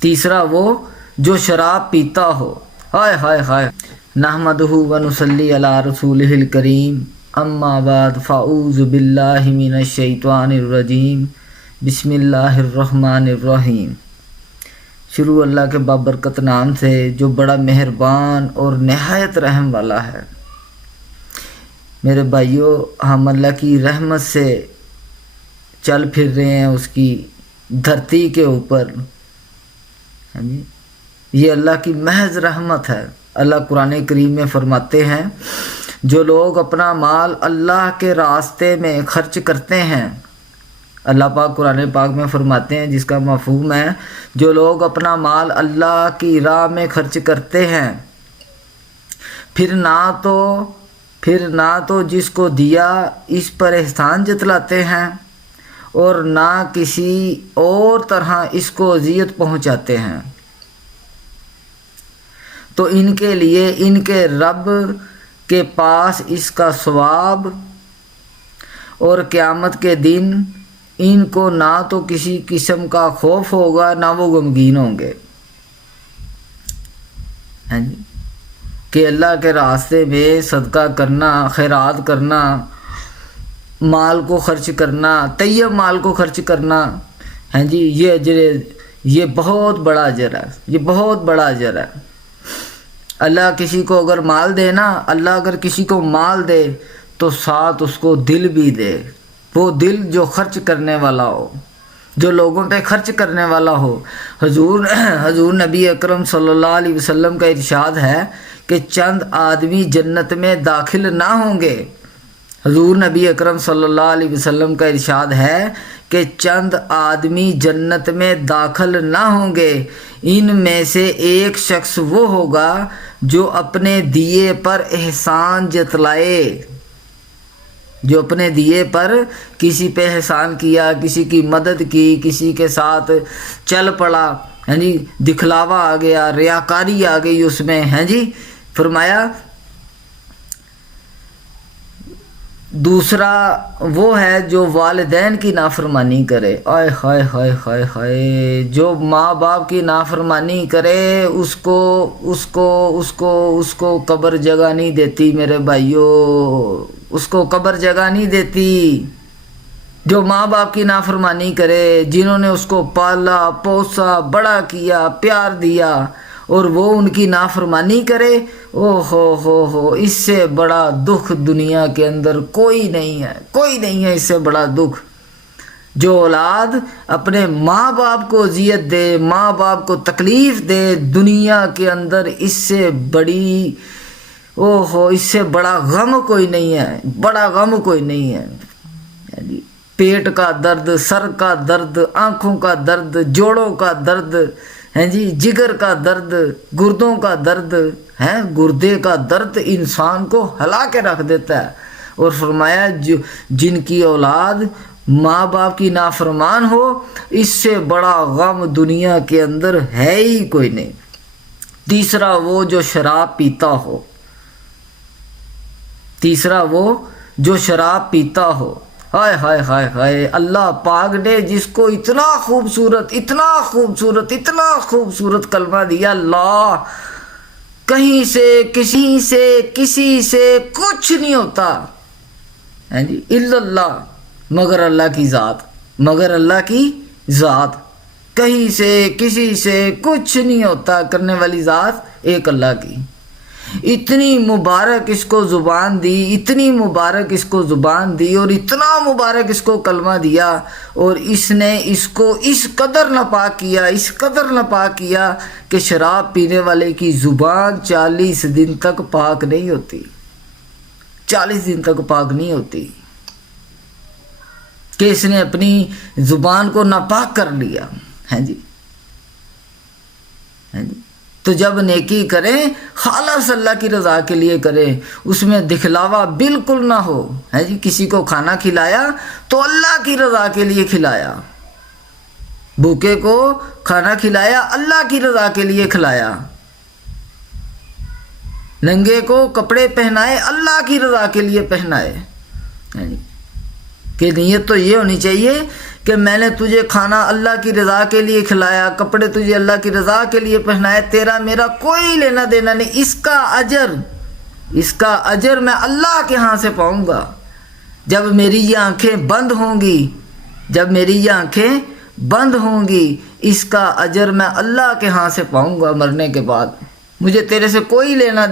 تیسرا وہ جو شراب پیتا ہو. ہائے ہائے ہائے. نحمدہ و نصلی علی رسولہ الکریم. اما بعد فاعوذ باللہ من الشیطان الرجیم. بسم اللہ الرحمن الرحیم. شروع اللہ کے بابرکت نام سے جو بڑا مہربان اور نہایت رحم والا ہے. میرے بھائیوں، ہم اللہ کی رحمت سے چل پھر رہے ہیں اس کی دھرتی کے اوپر. یہ اللہ کی محض رحمت ہے. اللہ قرآن کریم میں فرماتے ہیں جو لوگ اپنا مال اللہ کے راستے میں خرچ کرتے ہیں، اللہ پاک قرآن پاک میں فرماتے ہیں جس کا مفہوم ہے جو لوگ اپنا مال اللہ کی راہ میں خرچ کرتے ہیں، پھر نہ تو جس کو دیا اس پر احسان جتلاتے ہیں اور نہ کسی اور طرح اس کو اذیت پہنچاتے ہیں، تو ان کے لیے ان کے رب کے پاس اس کا ثواب، اور قیامت کے دن ان کو نہ تو کسی قسم کا خوف ہوگا نہ وہ غمگین ہوں گے. کہ اللہ کے راستے میں صدقہ کرنا، خیرات کرنا، مال کو خرچ کرنا، طیب مال کو خرچ کرنا، یہ اجر، یہ بہت بڑا اجر ہے. یہ بہت بڑا اجر ہے. اللہ کسی کو اگر مال دے نا، اللہ اگر کسی کو مال دے تو ساتھ اس کو دل بھی دے. وہ دل جو خرچ کرنے والا ہو، جو لوگوں پہ خرچ کرنے والا ہو. حضور نبی اکرم صلی اللہ علیہ وسلم کا ارشاد ہے کہ چند آدمی جنت میں داخل نہ ہوں گے. حضور نبی اکرم صلی اللہ علیہ وسلم کا ارشاد ہے کہ چند آدمی جنت میں داخل نہ ہوں گے. ان میں سے ایک شخص وہ ہوگا جو اپنے دیے پر احسان جتلائے، جو اپنے دیے پر کسی پہ احسان کیا، کسی کی مدد کی، کسی کے ساتھ چل پڑا، دکھلاوا آ گیا، ریاکاری آ گئی اس میں. فرمایا دوسرا وہ ہے جو والدین کی نافرمانی کرے. آئے ہائے ہائے ہائے ہائے. جو ماں باپ کی نافرمانی کرے اس کو قبر جگہ نہیں دیتی میرے بھائیوں، اس کو قبر جگہ نہیں دیتی. جو ماں باپ کی نافرمانی کرے، جنہوں نے اس کو پالا پوسا بڑا کیا، پیار دیا، اور وہ ان کی نافرمانی کرے، او ہو، اس سے بڑا دکھ دنیا کے اندر کوئی نہیں ہے اس سے بڑا دکھ. جو اولاد اپنے ماں باپ کو اذیت دے، ماں باپ کو تکلیف دے دنیا کے اندر، اس سے بڑا غم کوئی نہیں ہے، بڑا غم کوئی نہیں ہے. پیٹ کا درد، سر کا درد، آنکھوں کا درد، جوڑوں کا درد، جگر کا درد، گردوں کا درد، گردے کا درد انسان کو ہلا کے رکھ دیتا ہے. اور فرمایا جن کی اولاد ماں باپ کی نافرمان ہو، اس سے بڑا غم دنیا کے اندر ہے ہی کوئی نہیں. تیسرا وہ جو شراب پیتا ہو. تیسرا وہ جو شراب پیتا ہو. ہائے ہائے ہائے ہائے. اللہ پاک نے جس کو اتنا خوبصورت کلمہ دیا، اللہ کہیں سے کسی سے کچھ نہیں ہوتا الا اللہ، مگر اللہ کی ذات. کہیں سے کسی سے کچھ نہیں ہوتا کرنے والی ذات ایک اللہ کی. اتنی مبارک اس کو زبان دی، اتنی مبارک اس کو زبان دی، اور اتنا مبارک اس کو کلمہ دیا، اور اس نے اس کو اس قدر ناپاک کیا کہ شراب پینے والے کی زبان 40 دن تک پاک نہیں ہوتی. 40 دن تک پاک نہیں ہوتی کہ اس نے اپنی زبان کو ناپاک کر لیا. تو جب نیکی کریں خالص اللہ کی رضا کے لیے کریں، اس میں دکھلاوا بالکل نہ ہو. کسی کو کھانا کھلایا تو اللہ کی رضا کے لیے کھلایا، بھوکے کو کھانا کھلایا اللہ کی رضا کے لیے کھلایا، ننگے کو کپڑے پہنائے اللہ کی رضا کے لیے پہنائے. کہ نیت تو یہ ہونی چاہیے کہ میں نے تجھے کھانا اللہ کی رضا کے لیے کھلایا، کپڑے تجھے اللہ کی رضا کے لیے پہنائے، تیرا میرا کوئی لینا دینا نہیں، اس کا اجر میں اللہ کے ہاں سے پاؤں گا۔ جب میری یہ آنکھیں بند ہوں گی، اس کا اجر میں اللہ کے ہاں سے پاؤں گا مرنے کے بعد۔ مجھے تیرے سے کوئی لینا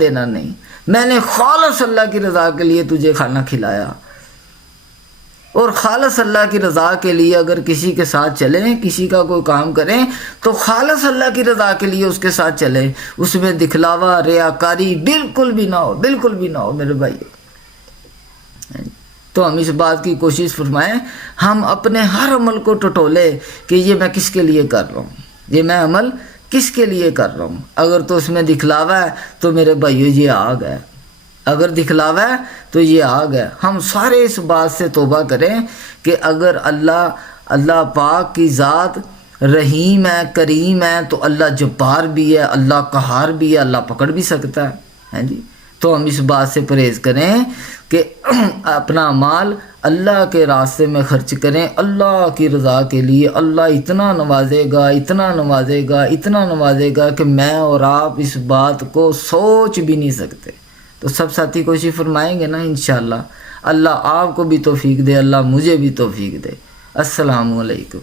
دینا نہیں، میں نے خالص اللہ کی رضا کے لیے تجھے کھانا کھلایا۔ اور خالص اللہ کی رضا کے لیے اگر کسی کے ساتھ چلیں، کسی کا کوئی کام کریں تو خالص اللہ کی رضا کے لیے اس کے ساتھ چلیں، اس میں دکھلاوا، ریاکاری بالکل بھی نہ ہو میرے بھائی۔ تو ہم اس بات کی کوشش فرمائیں، ہم اپنے ہر عمل کو ٹٹولے کہ یہ میں کس کے لیے کر رہا ہوں، یہ میں عمل کس کے لیے کر رہا ہوں۔ اگر تو اس میں دکھلاوا ہے تو میرے بھائیو یہ آگ ہے، اگر دکھلاوا ہے تو یہ آگ ہے۔ ہم سارے اس بات سے توبہ کریں کہ اگر اللہ پاک کی ذات رحیم ہے، کریم ہے، تو اللہ جبار بھی ہے، اللہ قہار بھی ہے، اللہ پکڑ بھی سکتا ہے جی۔ تو ہم اس بات سے پرہیز کریں کہ اپنا مال اللہ کے راستے میں خرچ کریں، اللہ کی رضا کے لیے۔ اللہ اتنا نوازے گا کہ میں اور آپ اس بات کو سوچ بھی نہیں سکتے۔ تو سب ساتھی کوشش فرمائیں گے نا انشاءاللہ۔ اللہ آپ کو بھی توفیق دے، اللہ مجھے بھی توفیق دے۔ السلام علیکم۔